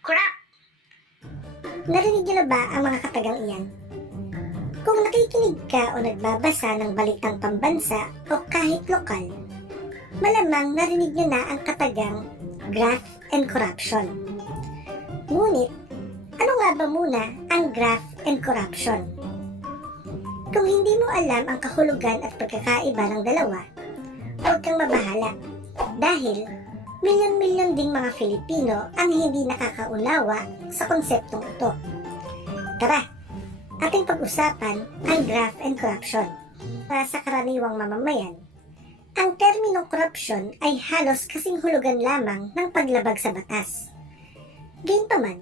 Corrupt! Narinig niyo na ba ang mga katagang iyan? Kung nakikinig ka o nagbabasa ng balitang pambansa o kahit lokal, malamang narinig niyo na ang katagang graft and corruption. Ngunit, ano nga ba muna ang graft and corruption? Kung hindi mo alam ang kahulugan at pagkakaiba ng dalawa, huwag kang mabahala dahil milyon-milyon ding mga Filipino ang hindi nakakaunawa sa konseptong ito. Tara, ating pag-usapan ang graft and corruption. Para sa karaniwang mamamayan, ang terminong korupsyon ay halos kasing hulugan lamang ng paglabag sa batas. Gayunpaman,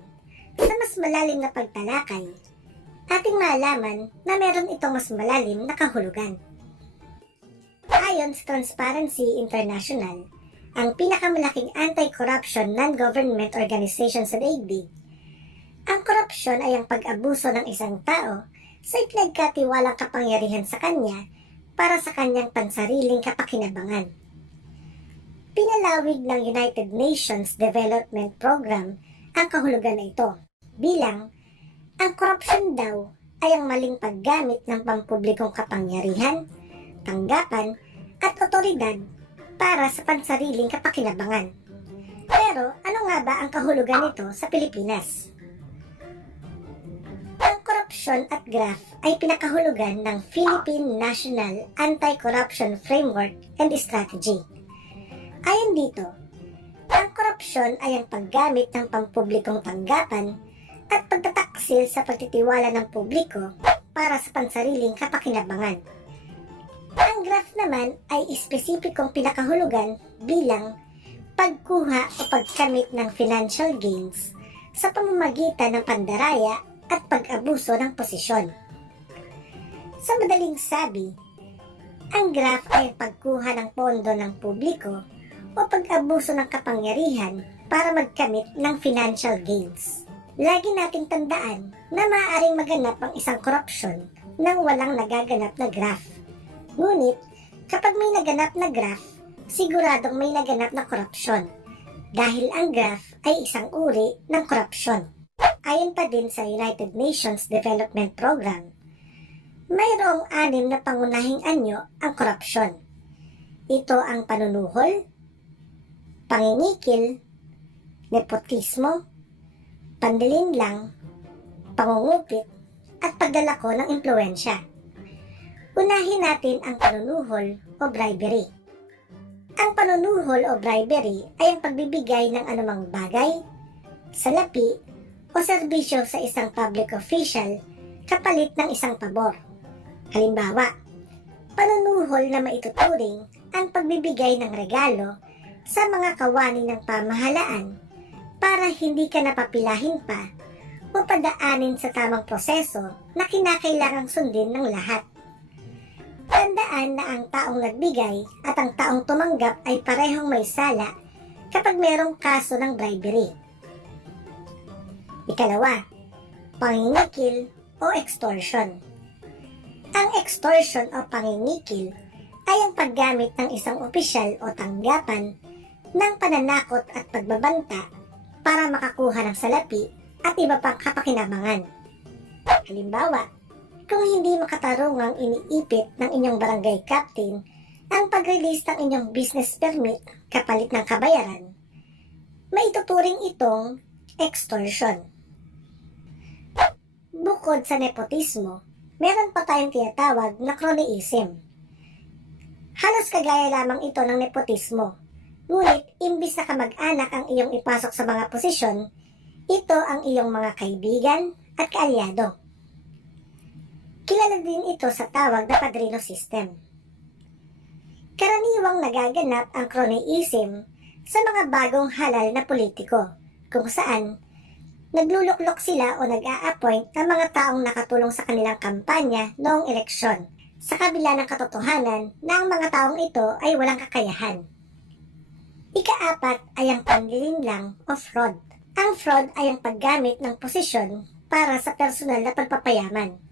sa mas malalim na pagtalakay, ating malaman na meron itong mas malalim na kahulugan. Ayon sa Transparency International, ang pinakamalaking anti-corruption non-government organization sa daigdig, ang korupsyon ay ang pag-abuso ng isang tao sa ipinagkatiwalang kapangyarihan sa kanya para sa kanyang pansariling kapakinabangan. Pinalawig ng United Nations Development Program ang kahulugan na ito bilang ang korupsyon daw ay ang maling paggamit ng pampublikong kapangyarihan, tanggapan at otoridad para sa pansariling kapakinabangan. Pero ano nga ba ang kahulugan nito sa Pilipinas? Ang korupsyon at graft ay pinakahulugan ng Philippine National Anti-Corruption Framework and Strategy. Ayon dito, ang korupsyon ay ang paggamit ng pampublikong tanggapan at pagtataksil sa pagtitiwala ng publiko para sa pansariling kapakinabangan. Ang graft naman ay espesipikong pinakahulugan bilang pagkuha o pagkamit ng financial gains sa pamamagitan ng pandaraya at pag-abuso ng posisyon. Sa madaling sabi, ang graft ay ang pagkuha ng pondo ng publiko o pag-abuso ng kapangyarihan para magkamit ng financial gains. Lagi nating tandaan na maaaring maganap ang isang korupsyon nang walang nagaganap na graft. Ngunit, kapag may naganap na graft, siguradong may naganap na korupsyon dahil ang graft ay isang uri ng korupsyon. Ayon pa din sa United Nations Development Program, mayroong 6 na pangunahing anyo ang korupsyon. Ito ang panunuhol, pangingikil, nepotismo, panlilinlang, pangungupit, at paglalako ng impluwensya. Unahin natin ang panunuhol o bribery. Ang panunuhol o bribery ay ang pagbibigay ng anumang bagay, salapi, o serbisyo sa isang public official kapalit ng isang pabor. Halimbawa, panunuhol na maituturing ang pagbibigay ng regalo sa mga kawani ng pamahalaan para hindi ka napapilahin pa o padaanin sa tamang proseso na kinakailangang sundin ng lahat. Tandaan na ang taong nagbigay at ang taong tumanggap ay parehong may sala kapag mayroong kaso ng bribery. Ikalawa, pangingikil o extortion. Ang extortion o pangingikil ay ang paggamit ng isang opisyal o tanggapan ng pananakot at pagbabanta para makakuha ng salapi at iba pang kapakinabangan. Halimbawa, kung hindi makatarungang iniipit ng inyong barangay captain ang pag-release ng inyong business permit kapalit ng kabayaran, maituturing itong extortion. Bukod sa nepotismo, meron pa tayong tinatawag na cronyism. Halos kagaya lamang ito ng nepotismo, ngunit imbis na kamag-anak ang iyong ipasok sa mga posisyon, ito ang iyong mga kaibigan at kaalyado. Kilala din ito sa tawag na padrino system. Karaniwang nagaganap ang cronyism sa mga bagong halal na politiko, kung saan nagluluklok sila o nag-a-appoint ng mga taong nakatulong sa kanilang kampanya noong eleksyon, sa kabila ng katotohanan na ang mga taong ito ay walang kakayahan. Ika-4 ay ang panlilinlang o fraud. Ang fraud ay ang paggamit ng posisyon para sa personal na pagpapayaman.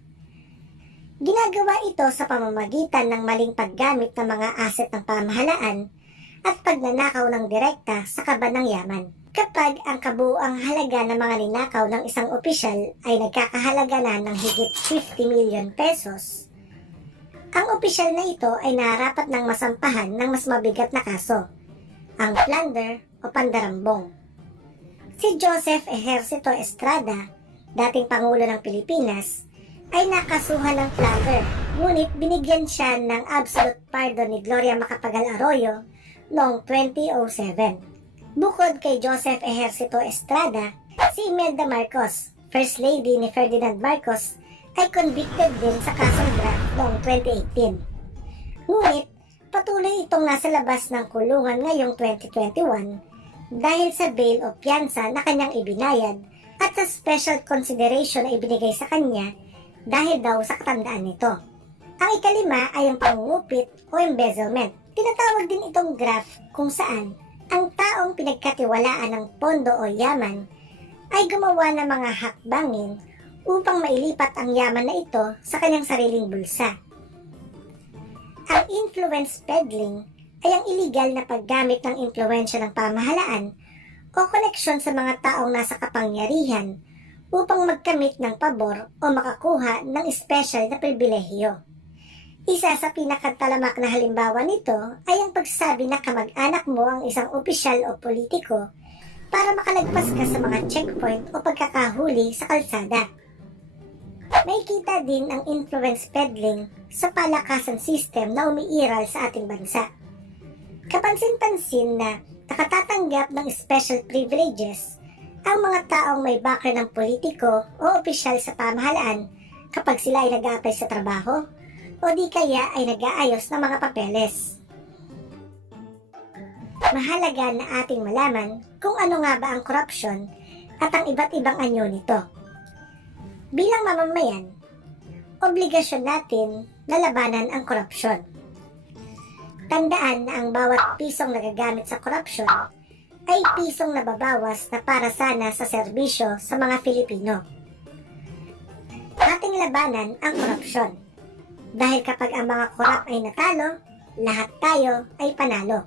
Ginagawa ito sa pamamagitan ng maling paggamit ng mga asset ng pamahalaan at pagnanakaw ng direkta sa kaban ng yaman. Kapag ang kabuuang halaga ng mga ninakaw ng isang opisyal ay nagkakahalaga na ng higit 50 million pesos, ang opisyal na ito ay nararapat ng masampahan ng mas mabigat na kaso, ang plunder o pandarambong. Si Joseph Ejercito Estrada, dating Pangulo ng Pilipinas, ay nakasuhan ng plunder, ngunit binigyan siya ng absolute pardon ni Gloria Macapagal Arroyo noong 2007. Bukod kay Joseph Ejercito Estrada, si Imelda Marcos, First Lady ni Ferdinand Marcos, ay convicted din sa kasong graft noong 2018. Ngunit, patuloy itong nasa labas ng kulungan ngayong 2021 dahil sa bail o piyansa na kanyang ibinayad at sa special consideration na ibinigay sa kanya dahil daw sa katandaan nito. Ang ikalima ay ang pangungupit o embezzlement. Tinatawag din itong graft kung saan ang taong pinagkatiwalaan ng pondo o yaman ay gumawa ng mga hakbangin upang mailipat ang yaman na ito sa kanyang sariling bulsa. Ang influence peddling ay ang iligal na paggamit ng impluwensya ng pamahalaan o koneksyon sa mga taong nasa kapangyarihan upang magkamit ng pabor o makakuha ng espesyal na pribilehiyo. Isa sa pinakatalamak na halimbawa nito ay ang pagsabi na kamag-anak mo ang isang opisyal o politiko para makalagpas ka sa mga checkpoint o pagkakahuli sa kalsada. May kita din ang influence peddling sa palakasan system na umiiral sa ating bansa. Kapansin-pansin na nakatatanggap ng special privileges ang mga taong may background ng politiko o opisyal sa pamahalaan kapag sila ay nag-a-apply sa trabaho o di kaya ay nag-aayos ng mga papeles. Mahalaga na ating malaman kung ano nga ba ang korupsyon at ang iba't ibang anyo nito. Bilang mamamayan, obligasyon natin na labanan ang korupsyon. Tandaan na ang bawat pisong nagagamit sa korupsyon ay pisong nababawas na para sana sa serbisyo sa mga Filipino. Ating labanan ang korupsyon. Dahil kapag ang mga korap ay natalo, lahat tayo ay panalo.